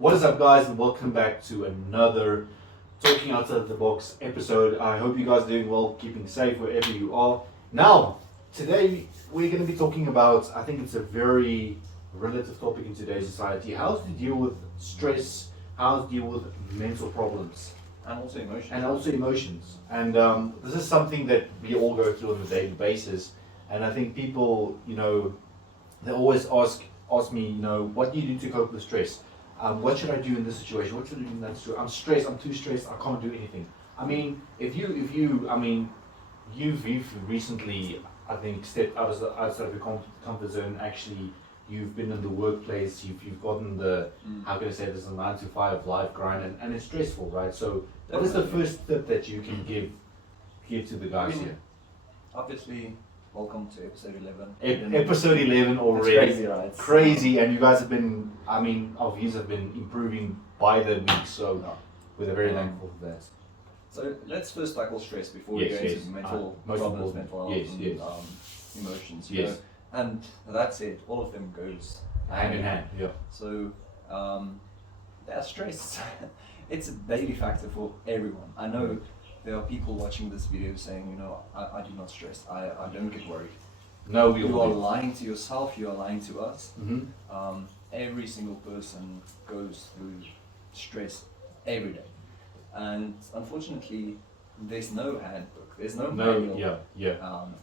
What is up, guys, and welcome back to another Talking Outside the Box episode. I hope you guys are doing well, keeping safe wherever you are. Now, today we're going to be talking about, I think it's a very relative topic in today's society, how to deal with stress, how to deal with mental problems. And also emotions. And this is something that we all go through on a daily basis. And I think people, they always ask me, what do you do to cope with stress? What should I do in this situation? What should I do in that situation? I'm stressed. I'm too stressed. I can't do anything. I mean, you've recently, I think, stepped outside of your comfort zone. Actually, you've been in the workplace. You've gotten the how can I say this, a 9 to 5 life grind, and it's stressful, right? So, what is the first tip that you can give to the guys here? Obviously, welcome to episode 11. Episode 11 already. It's crazy, right? Crazy, and you guys have been, our views have been improving by the week, so we're very thankful for that. So let's first tackle stress before we go into mental problems, mental health, and emotions. You know? And that's it. All of them goes hand in hand. Yeah. So, stress. It's a daily factor for everyone. I know there are people watching this video saying, I do not stress. I don't get worried. No, you are lying to yourself. You are lying to us. Mm-hmm. Every single person goes through stress every day, and unfortunately, there's no handbook. There's no manual.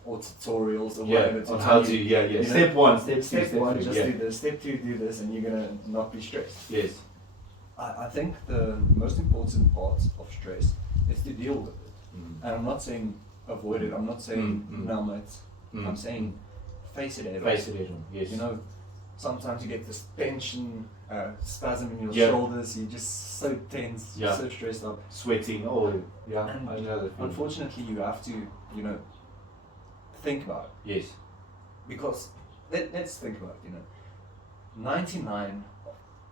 Or tutorials or whatever to on tell how you. to. Step one, step two, step one, just do this. Step two, do this, and you're gonna not be stressed. Yes. I think the most important part of stress is to deal with it. And I'm not saying avoid it. I'm not saying numb it. I'm saying face it head on. Face it head on. Yes. Sometimes you get this tension, spasm in your shoulders. You're just so tense, so stressed up, sweating. And I know that. unfortunately, you have to, think about it. Yes. Because let's think about it. 99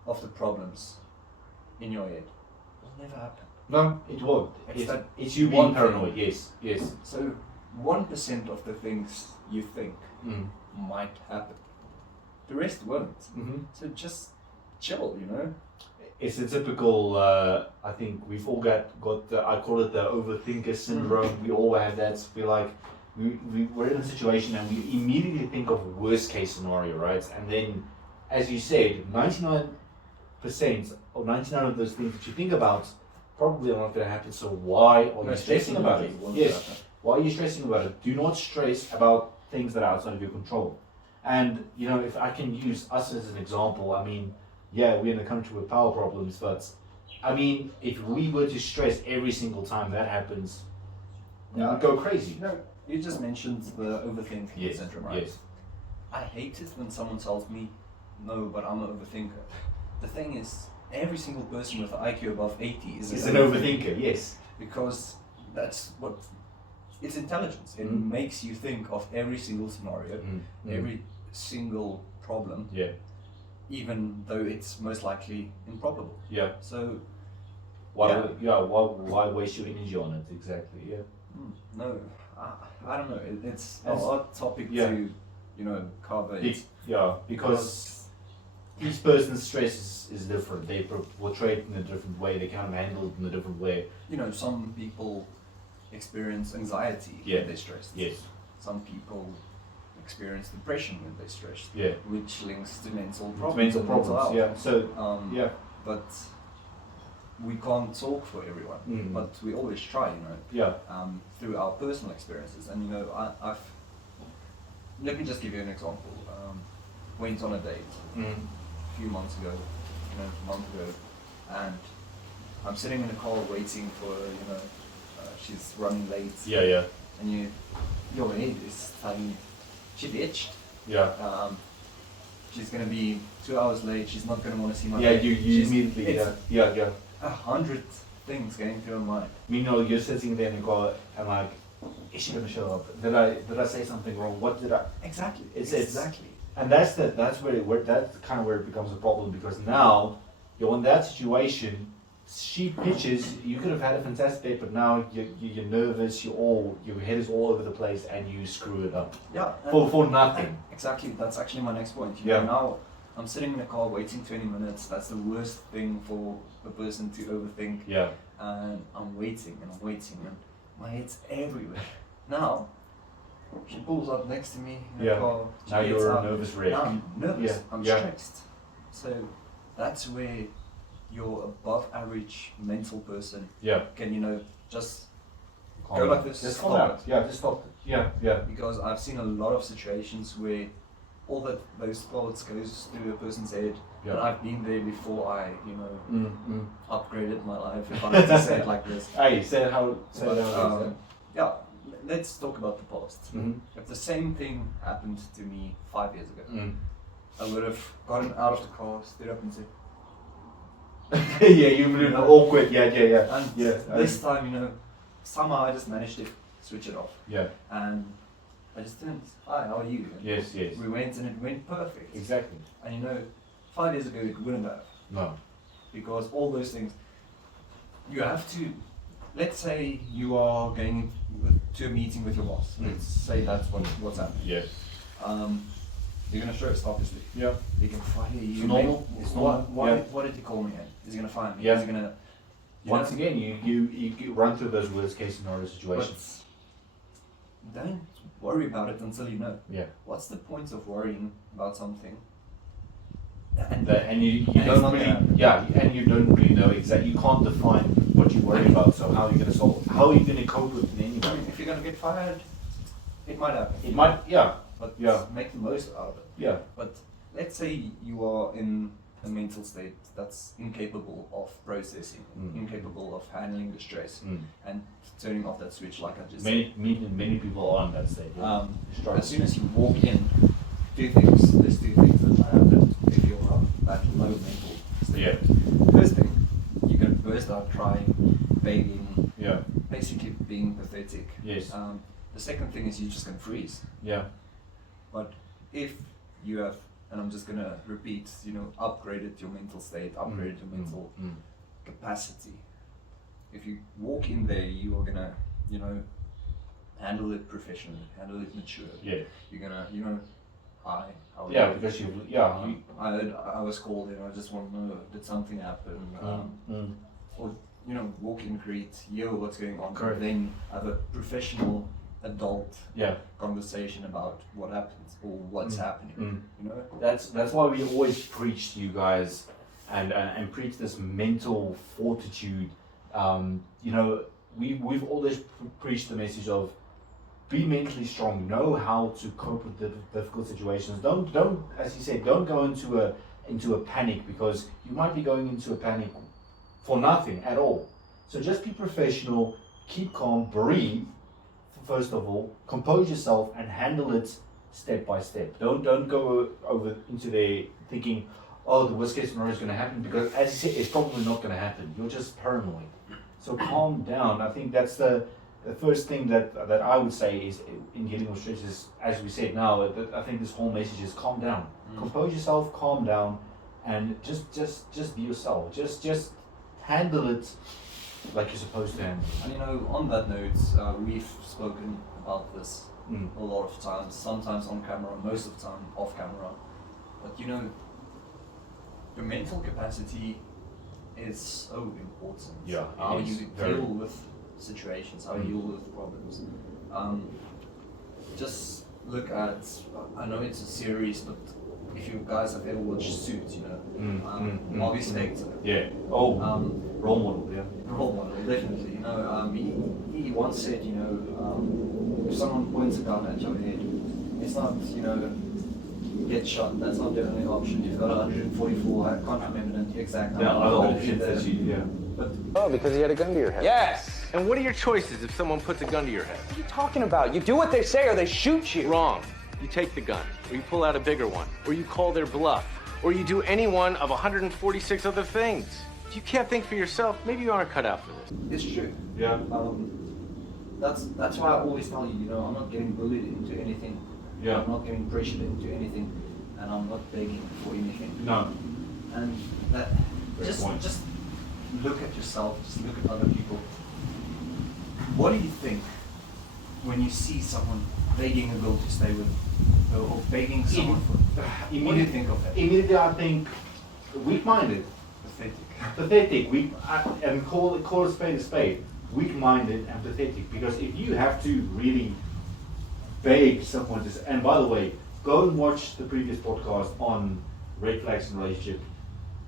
of the problems in your head will never happen. No, it won't. It's you being paranoid. Yes. So 1% of the things you think might happen. The rest won't. So just chill, It's a typical, I think we've all got I call it the overthinker syndrome. We all have that. We're like, we're in a situation and we immediately think of worst case scenario, right? And then, as you said, 99% or 99 of those things that you think about probably are not going to happen. So why are you stressing about it? Yes. Why are you stressing about it? Do not stress about things that are outside of your control. And if I can use us as an example, we're in a country with power problems, but if we were to stress every single time that happens, we would go crazy. You just mentioned the overthinking syndrome, right? Yes. I hate it when someone tells me, no, but I'm an overthinker. The thing is, every single person with an IQ above 80 is an overthinker, yes. Because that's what, it's intelligence. It makes you think of every single scenario, every single problem, even though it's most likely improbable. Yeah. So, why waste your energy on it? Exactly. Yeah. No, I don't know. It's a hard topic to, cover. Because each person's stress is different. They portray it in a different way. They kind of handle it in a different way. Some people experience anxiety when they're stressed. Yes. Some people experience depression when they're stressed. Yeah. Which links to mental problems. But we can't talk for everyone. But we always try, through our personal experiences. And let me just give you an example. Went on a date a few months ago, a month ago, and I'm sitting in the car waiting for she's running late. And your head is telling you she's itched. She's gonna be 2 hours late. She's not gonna want to see my date. You immediately 100 things going through her mind. You're sitting there in the car and like, is she gonna show up? Did I say something wrong? What did I? Exactly. Exactly. And that's kind of where it becomes a problem, because now you're in that situation. She pitches, you could have had a fantastic day, but now you're nervous. Your head is all over the place, and you screw it up. Yeah. For nothing. Exactly. That's actually my next point. Now I'm sitting in the car waiting 20 minutes. That's the worst thing for a person to overthink. Yeah. And I'm waiting and my head's everywhere. Now, she pulls up next to me in the car. Now you're a nervous wreck. Now I'm nervous. Yeah. I'm stressed. So that's where your above average mental person can, just calm go down. like this. Just calm down. Yeah, just stop it. Yeah. Because I've seen a lot of situations where all those thoughts goes through a person's head. Yeah. And I've been there before I, upgraded my life, if I have to say it like this. Hey, say it how yeah, let's talk about the past. Mm-hmm. If the same thing happened to me 5 years ago, Mm. I would have gotten out of the car, stood up and said, yeah, you blew awkward. Yeah. and Yeah. this time, somehow I just managed to switch it off. Yeah. And I just didn't, hi, how are you? And Yes. we went and it went perfect. Exactly. And 5 years ago it wouldn't have. No. Because all those things, you have to, let's say you are going to a meeting with your boss. Mm. Let's say that's what's happening. Yes. You're going to stress, obviously. Yeah. He can fire you. It's normal. It's normal. What did he call me at? Is he going to fire me? Yeah. Is he going to... Once again, you run through those worst case scenario situations. But don't worry about it until you know. Yeah. What's the point of worrying about something? And you it's don't not really, gonna and you don't really know exactly. You can't define what you worry about. So how are you going to solve? How are you going to cope with it anyway? I mean, if you're going to get fired, it might happen. It might. Yeah. But make the most out of it. Yeah. But let's say you are in a mental state that's incapable of processing, incapable of handling the stress, and turning off that switch, like I just said. Many people are on that state. Yeah. As soon as you walk in, there's two things that happen if you're at low mental state. Yeah. First thing, you're going to burst out crying, begging, Yeah. basically being pathetic. Yes. The second thing is you're just going to freeze. Yeah. But if you have, and I'm just going to repeat, upgraded your mental state, upgraded your mental capacity. If you walk in there, you are going to, handle it professionally, handle it mature. Yeah. You're going to, hi, how are Yeah, you? because I heard I was called in, I just want to know, did something happen? Or, walk in, greet, hear what's going on. Correct. Then have a professional adult yeah. conversation about what happens or what's happening. That's why we always preach to you guys and preach this mental fortitude. We've always preached the message of be mentally strong, know how to cope with difficult situations. Don't, as you said, don't go into a panic, because you might be going into a panic for nothing at all. So just be professional, keep calm, breathe. First of all, compose yourself and handle it step by step. Don't go over into there thinking, oh, the worst case scenario is going to happen, because as you said, it's probably not going to happen. You're just paranoid. So calm down. I think that's the first thing that I would say is in dealing with stress is, as we said now, I think this whole message is calm down. Compose yourself, calm down, and just be yourself. Just handle it like you're supposed to handle it. And on that note, we've spoken about this a lot of times, sometimes on camera, most of the time off camera. But your mental capacity is so important. Yeah, how you deal with situations, how you deal with problems. Just look at, I know it's a series, but if you guys have ever watched Suits, Harvey Specter. Yeah. Oh. Role model. Yeah. Role model, definitely. He once said, if someone points a gun at your head, it's not, get shot. That's not the only option. You've got 144. I can't remember the exact number. Yeah, other options that you. Oh, because he had a gun to your head. Yes. And what are your choices if someone puts a gun to your head? What are you talking about? You do what they say or they shoot you. Wrong. You take the gun, or you pull out a bigger one, or you call their bluff, or you do any one of 146 other things. If you can't think for yourself, maybe you aren't cut out for this. It's true. Yeah. That's why I always tell you, I'm not getting bullied into anything. Yeah. I'm not getting pressured into anything, and I'm not begging for anything. No. And that just look at yourself. Just look at other people. What do you think when you see someone begging a girl to stay with, or begging someone for, what do you think of that? Immediately I think weak-minded, pathetic. And call a spade a spade. Weak-minded and pathetic. Because if you have to really beg someone to, and by the way, go and watch the previous podcast on red flags in a relationship.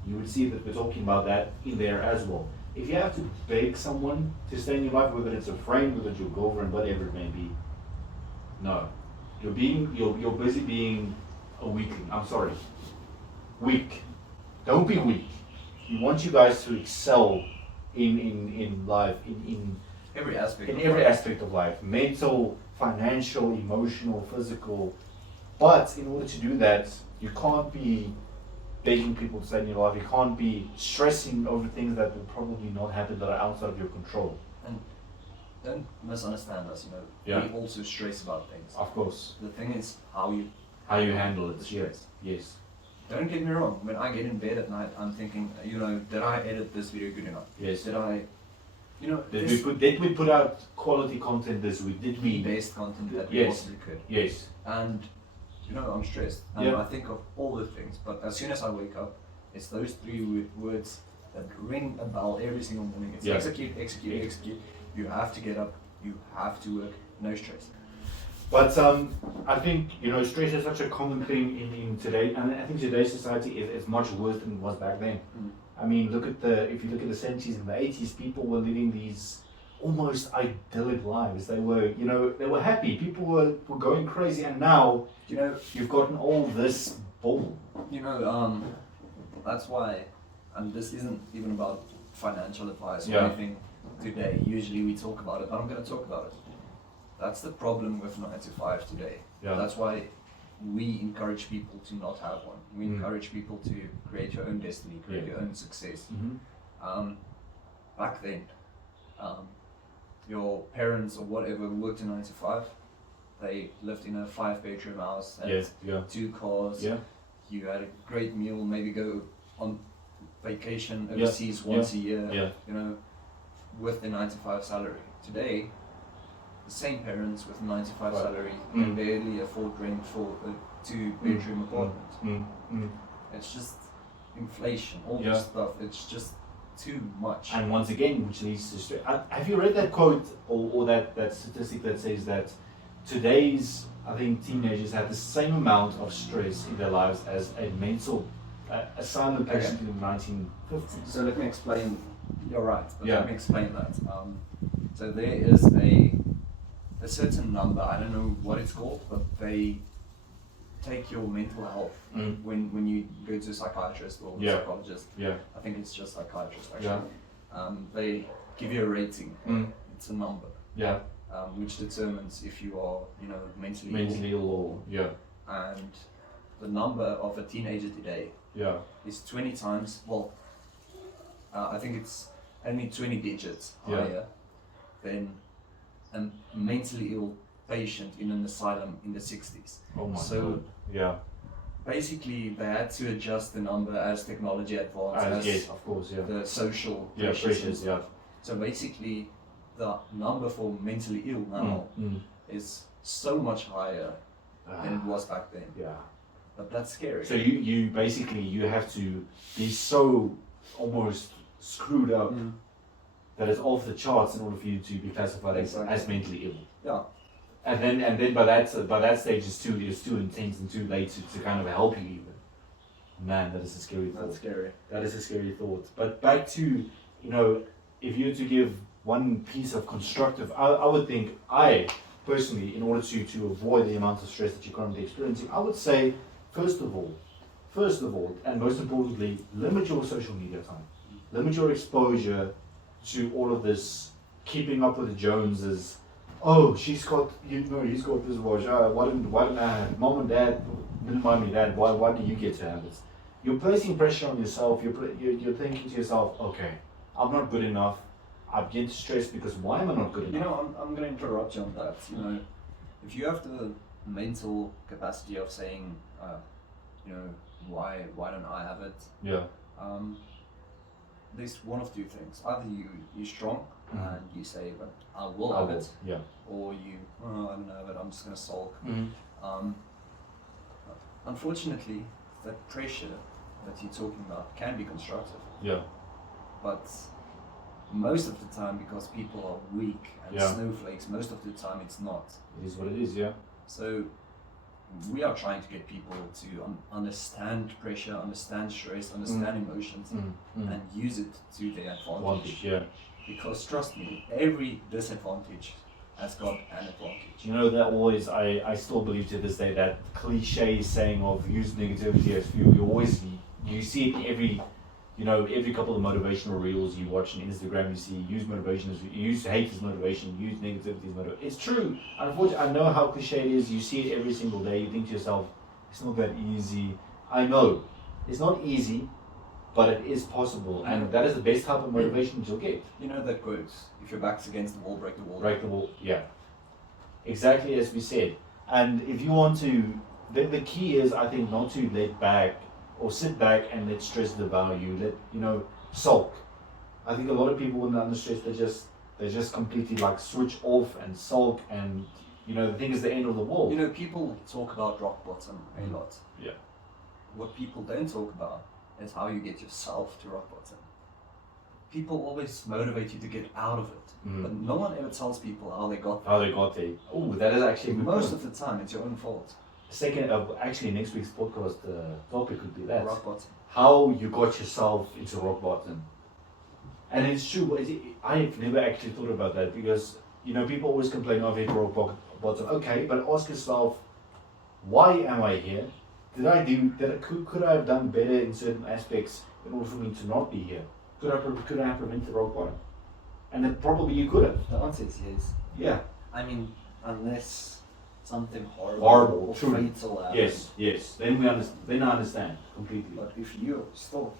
You would see that we're talking about that in there as well. If you have to beg someone to stay in your life, whether it's a friend, whether it's your girlfriend, whatever it may be, no. You're busy being a weakling. I'm sorry. Weak. Don't be weak. We want you guys to excel in life, in Every aspect. in every aspect of life. Mental, financial, emotional, physical. But in order to do that, you can't be begging people to stay in your life. You can't be stressing over things that will probably not happen, that are outside of your control. And don't misunderstand us, Yeah. We also stress about things. Of course. The thing is how you handle it. the stress. Yes. Don't get me wrong, when I get in bed at night, I'm thinking, did I edit this video good enough? Yes. Did I, Did we put out quality content this week? Did the we? best content that we Yes. possibly could? Yes. And, I'm stressed. And Yeah. I think of all the things, but as soon as I wake up, it's those three words that ring a bell every single morning. It's Yeah. execute, execute, execute. You have to get up, you have to work, no stress. But I think stress is such a common thing in today, and I think today's society is much worse than it was back then. Mm. I mean, if you look at the 70s and the 80s, people were living these almost idyllic lives. They were, they were happy. People were going crazy, and now you've gotten all this bull. That's why, and this isn't even about financial advice or Yeah. anything today. Usually we talk about it, but I'm going to talk about it. That's the problem with 9 to 5 today. Yeah. That's why we encourage people to not have one. We Mm. encourage people to create your own destiny, create Yeah. your own success. Mm-hmm. Back then, your parents or whatever worked in 9 to 5. They lived in a 5-bedroom house and Yes. Yeah. 2 cars. Yeah. You had a great meal, maybe go on vacation Yeah. overseas once a year, Yeah. with the 9 to 5 salary. Today, the same parents with a 9 to 5 Right. salary Mm. can barely afford rent for a 2-bedroom apartment. Mm. It's just inflation, all Yeah. this stuff, it's just too much. And once again, which leads to stress. Have you read that quote or that statistic that says that today's, I think, teenagers have the same amount of stress in their lives as a mental asylum patient in the 1950s? So let me explain, you're right, but Yeah. let me explain that. So there is a certain number, I don't know what it's called, but they take your mental health Mm. when you go to a psychiatrist or Yeah. psychologist. Yeah. I think it's just psychiatrist actually. They give you a rating. Mm. It's a number, Yeah. which determines if you are, mentally Mentally ill or And the number of a teenager today yeah. is 20 times, I think it's only 20 digits Yeah. higher than a mentally ill patient in an asylum in the 60s. Oh my So- god. Yeah. Basically, they had to adjust the number as technology advanced, as Yes, of course. Yeah. the social Yeah. pressures and Precious. stuff. Yeah. So basically, the number for mentally ill now Mm. is so much higher than it was back then. Yeah. But that's scary. So you basically you have to be so almost screwed up Mm. that it's off the charts in order for you to be classified Exactly. as mentally ill. Yeah. And then by that stage it's too intense and too late to kind of help you even. Man, that is a scary thought. That's scary. That is a scary thought. But back to, if you were to give one piece of constructive, I would think, personally, in order to avoid the amount of stress that you're currently experiencing, I would say, first of all, and most importantly, limit your social media time. Limit your exposure to all of this keeping up with the Joneses. Oh, he's got this watch. Why didn't I? Mom and Dad didn't mind me. Dad, why do you get to have it? You're placing pressure on yourself. You're thinking to yourself, okay, I'm not good enough. I begin to stress because why am I not good enough? I'm going to interrupt you on that. If you have the mental capacity of saying, why don't I have it? Yeah. There's one of two things. Either you're strong and you say, "But I will I have will, it," yeah. or you, "Oh, I don't know, but I'm just gonna sulk." Mm. Unfortunately, that pressure that you're talking about can be constructive, Yeah. but most of the time, because people are weak and Yeah. snowflakes, most of the time it's not. It is what it is, yeah. So we are trying to get people to understand pressure, understand stress, understand emotions, and use it to their advantage. Yeah. Because trust me, every disadvantage has got an advantage. You know that always, I still believe to this day that cliche saying of use negativity as fuel. You see it every couple of motivational reels you watch on Instagram. You see use motivation as use hate as motivation, use negativity as motivation. It's true. Unfortunately, I know how cliche it is. You see it every single day. You think to yourself, it's not that easy. I know it's not easy, but it is possible, and that is the best type of motivation you'll get. You know that quote, if your back's against the wall, break the wall. Break the wall, yeah. Exactly as we said. And if you want to, the key is, I think, not to let back or sit back and let stress devour you. Sulk. I think a lot of people when they're under stress, they just completely like switch off and sulk, and the thing is the end of the world. People talk about rock bottom a lot. Yeah. What people don't talk about is how you get yourself to rock bottom. People always motivate you to get out of it, but no one ever tells people how they got there. How they got there. Oh, that is actually a good Most point. of the time, it's your own fault. Actually, next week's podcast topic could be that. Rock bottom. How you got yourself into rock bottom. And it's true. I've never actually thought about that because people always complain of it rock bottom. Okay, but ask yourself, why am I here? Could I have done better in certain aspects in order for me to not be here? Could I have prevented rock bottom? And then probably you could have. The answer is yes. Yeah. I mean, unless something horrible or true. fatal happens. Yes. Then I understand completely. But if you still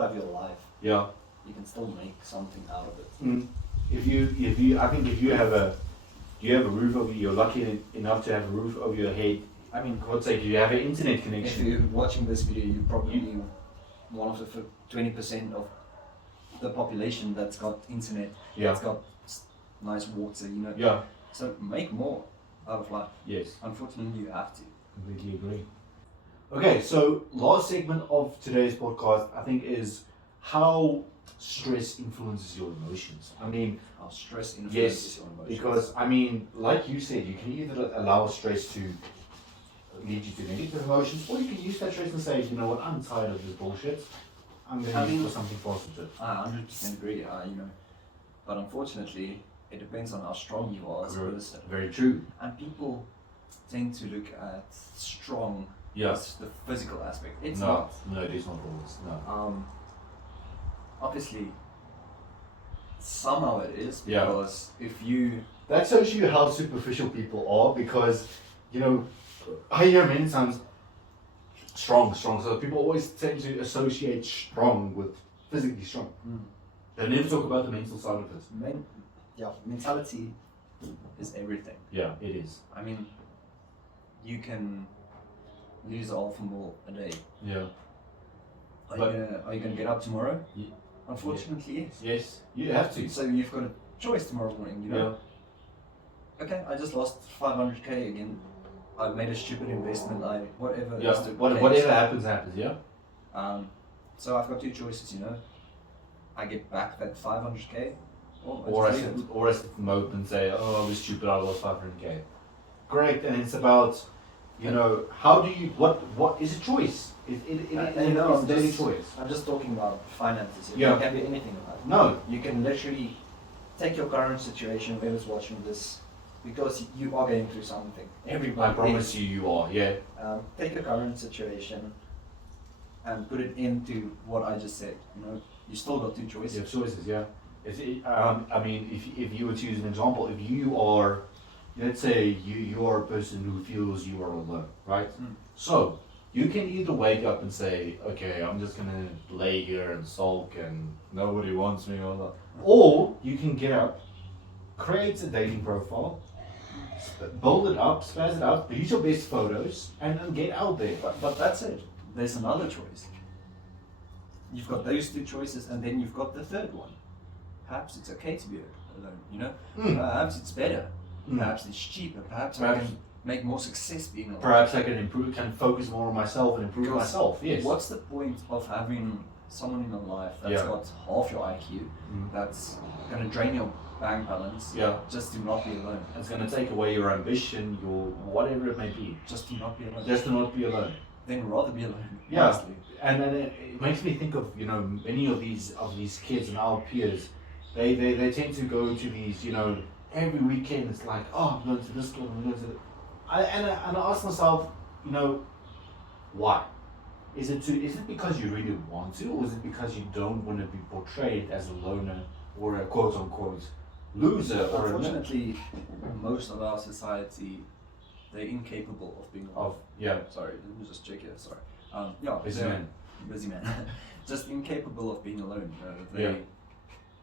have your life, Yeah. you can still make something out of it. If you have a roof over you, you're lucky enough to have a roof over your head. I mean, God's sake, you have an internet If connection. you're watching this video, you're probably one of the 20% of the population that's got internet, that's got nice water, Yeah. So make more out of life. Yes. Unfortunately, you have to. Completely agree. Okay, so last segment of today's podcast, I think, is how stress influences your emotions. I mean, How stress influences your emotions. because like you said, you can either allow stress to lead you to negative emotions, or you can use that stress and say, you know what, I'm tired of this bullshit. I'm going to use it for something positive. I 100% agree. But unfortunately, it depends on how strong you are as a person. Very true. And people tend to look at strong as the physical aspect. It's not. No, it is not always. No. Obviously, somehow it is, Yeah. because if you That shows you how superficial people are, because I hear many times strong. So people always tend to associate strong with physically strong. They never talk about the mental side of it. mentality is everything. Yeah, it is. I mean, you can lose half a mil a day. Yeah. Are you gonna get up tomorrow? Ye- Unfortunately, yes. Yes, you have to. So you've got a choice tomorrow morning. Okay, I just lost 500k again. I made a stupid investment. Whatever. Yeah. is the Whatever case. happens. Yeah. So I've got two choices. I get back that 500k, Or I sit mope and say, oh, I was stupid. I lost 500k. Correct, and it's about, how do you what is a choice? It's a daily choice. I'm just talking about finances. Yeah. It can be anything about it. No. You can literally take your current situation, whoever's watching this, because you are going through something. Everybody I promise is. you are. Yeah. Take your current situation and put it into what I just said. You still got two choices. You have choices, yeah. If you were to use an example, if you are, let's say you are a person who feels you are alone, right? So you can either wake up and say, okay, I'm just gonna lay here and sulk and nobody wants me, or you can get up, create a dating profile, build it up, spaz it up, use your best photos, and then get out there. But that's it. There's another choice. You've got those two choices, and then you've got the third one. perhaps it's okay to be alone, you know? Perhaps it's better. Perhaps it's cheaper. Perhaps I can make more success being alone. Perhaps I can focus more on myself and improve myself. Yes. What's the point of having someone in your life that's got half your IQ, that's going to drain your bank balance, just to not be alone? It's going to take away your ambition, your whatever it may be. Just to not be alone. Just to not be alone. Then rather be alone. Yeah. Honestly. And then it makes me think of, you know, many of these kids and our peers. They tend to go to these, you know, every weekend. It's like, oh, I'm going to this club, I'm going to that. And I ask myself, you know, why? Is it because you really want to, or is it because you don't want to be portrayed as a loner or a quote unquote loser? Unfortunately, most of our society, they're incapable of being alone. Sorry, let me just check here. Sorry. Busy man. Just incapable of being alone.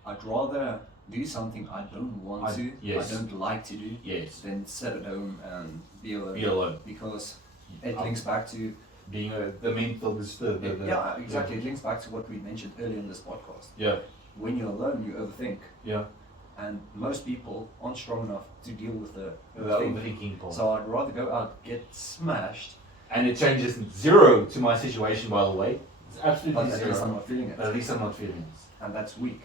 I'd rather do something I don't want to, I don't like to do, than sit at home and be alone. Because it links back to being the mental disturb. Exactly. It links back to what we mentioned earlier in this podcast. Yeah. When you're alone, you overthink. Yeah. And most people aren't strong enough to deal with the overthinking part. So I'd rather go out, get smashed. And it changes zero to my situation, by the way. It's absolutely But zero. at least I'm not feeling it. At least I'm not feeling it. And that's weak.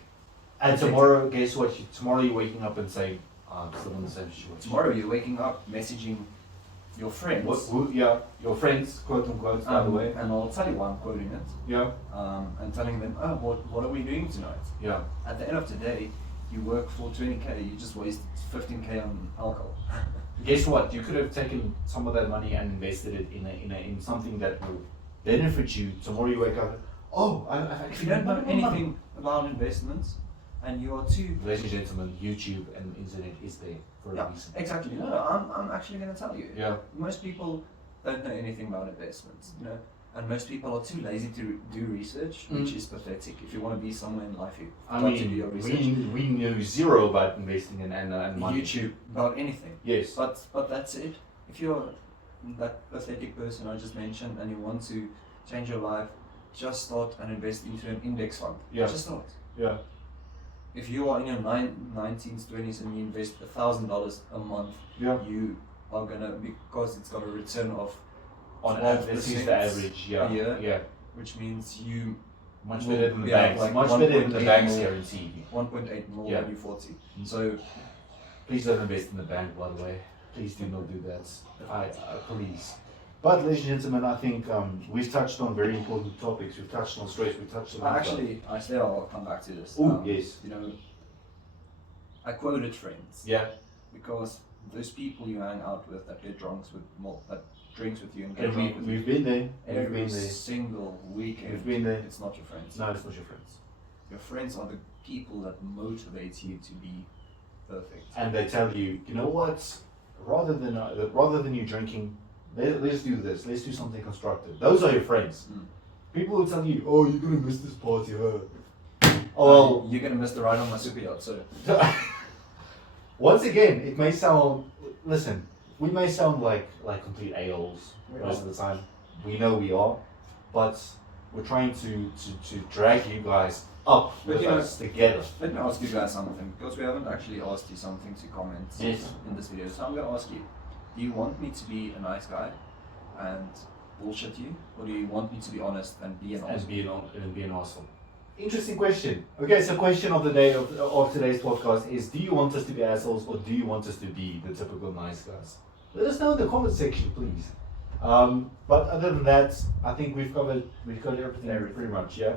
And tomorrow, guess what? Tomorrow you're waking up and saying, I'm still in the same situation. Tomorrow you're waking up, messaging your friends. Your friends, quote unquote, by the way. And I'll tell you why I'm quoting it. Yeah. And telling them, what are we doing tonight? Yeah. At the end of the day, you work for 20k, you just wasted 15k on alcohol. Guess what? You could have taken some of that money and invested it in something that will benefit you. Tomorrow you wake up, I've actually. If you don't know anything about investments, and you are too. Ladies and gentlemen, YouTube and internet is there for a reason. Exactly. No, I'm actually going to tell you. Yeah. Most people don't know anything about investments, you know, and most people are too lazy to do research, which is pathetic. If you want to be somewhere in life, you've got to do your research. We knew zero about investing and money. YouTube, about anything. Yes. But that's it. If you're that pathetic person I just mentioned and you want to change your life, just start and invest into an index fund. Yeah. Just start. Yeah. If you are in your 19s, 20s and you invest $1,000 a month, you are gonna, because it's got a return of on average, this is the average, a year, yeah, which means you much better than the banks, much better than the banks guarantee. 1.8 more when you're 40. So please don't invest in the bank, by the way. Please do not do that. Please. But ladies and gentlemen, I think we've touched on very important topics. We've touched on stress. We've touched on. I say I'll come back to this. Yes. You know, I quoted friends. Yeah. Because those people you hang out with that get drunk with that drinks with you and get drunk with we've been there. Every single weekend. We've been there. It's not your friends. No, it's not your friends. Your friends are the people that motivate you to be perfect. And they tell you, you know what? Rather than you drinking, let's do this. Let's do something constructive. Those are your friends. People who tell you, "Oh, you're gonna miss this party, huh?" Oh, you're gonna miss the ride on my super yacht. So once again, it may sound. Listen, we may sound like complete a-holes most of the time. We know we are, but we're trying to drag you guys up with us together. Let me ask you guys something, because we haven't actually asked you something to comment in this video. So I'm going to ask you, do you want me to be a nice guy and bullshit you, or do you want me to be honest and be an asshole? And be an asshole. Interesting question. Okay, so question of the day of today's podcast is: do you want us to be assholes, or do you want us to be the typical nice guys? Let us know in the comment section, please. But other than that, I think we've covered everything pretty much. Yeah.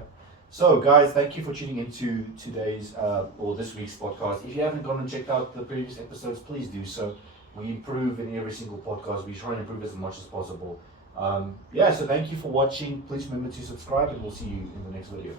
So guys, thank you for tuning into today's or this week's podcast. If you haven't gone and checked out the previous episodes, please do so. We improve in every single podcast. We try and improve as much as possible. So thank you for watching. Please remember to subscribe, and we'll see you in the next video.